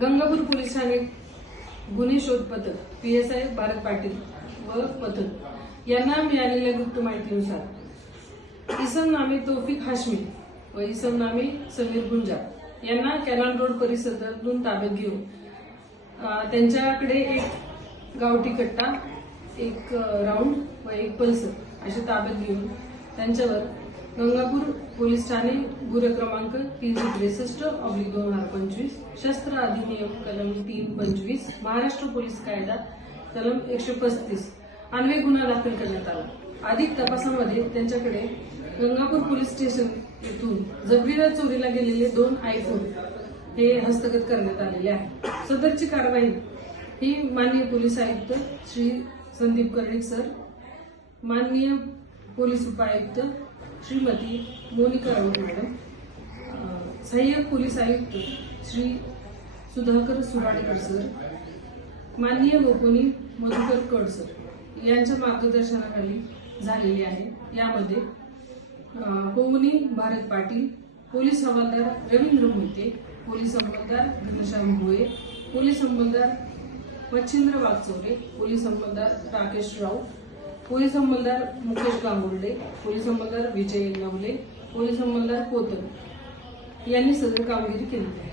गंगापूर पोलिसांनी ठाणे गुन्हे शोध पथक P S I Bharat Patil व पथक यांना मिळालेल्या गुप्त माहितीनुसार इसम नामे तोफिक हाशमी व इसम नामे समीर गुंजा यांना कॅनॉल रोड परिसरातून ताब्यात घेऊन त्यांच्याकडे एक गावठी कट्टा एक राऊंड व एक पल्सर असे ताब्यात घेऊन त्यांच्यावर गंगापूर पोलीस ठाणे गुन्हे क्रमांक तीनशे त्रेसष्ट ऑब्लिक दोन हजार पंचवीस शस्त्र अधिनियम कलम तीन पंचवीस महाराष्ट्र पोलीस कायदा कलम एकशे पस्तीस. अन्वय गुन्हा दाखल करण्यात आला. अधिक तपासामध्ये त्यांच्याकडे गंगापूर पोलीस स्टेशन येथून जबरीला चोरीला गेलेले दोन आयफोन हे हस्तगत करण्यात आलेले आहे सदरची कारवाई ही माननीय पोलीस आयुक्त श्री संदीप कर्णिक सर माननीय पोलीस उपायुक्त श्रीमती मोनिका राऊत मॅडम सहाय्यक पोलीस आयुक्त श्री सुधाकर सुराडेकर सर माननीय गोपनी मधुकर कड सर यांच्या मार्गदर्शनाखाली झालेली आहे. यामध्ये अं, कोवनी भारत पाटील पोलीस हवालदार रवींद्र मोहिते पोलीस अंमलदार घनश्याम भोये पोलीस अंमलदार मच्छिंद्र वागचौरे पोलीस अंमलदार राकेश राऊत पोलीस अंमलदार मुकेश गांगुर्डे पोलीस अंमलदार विजय नवले पोलीस अंमलदार कोतन यांनी सदर कामगिरी केली आहे.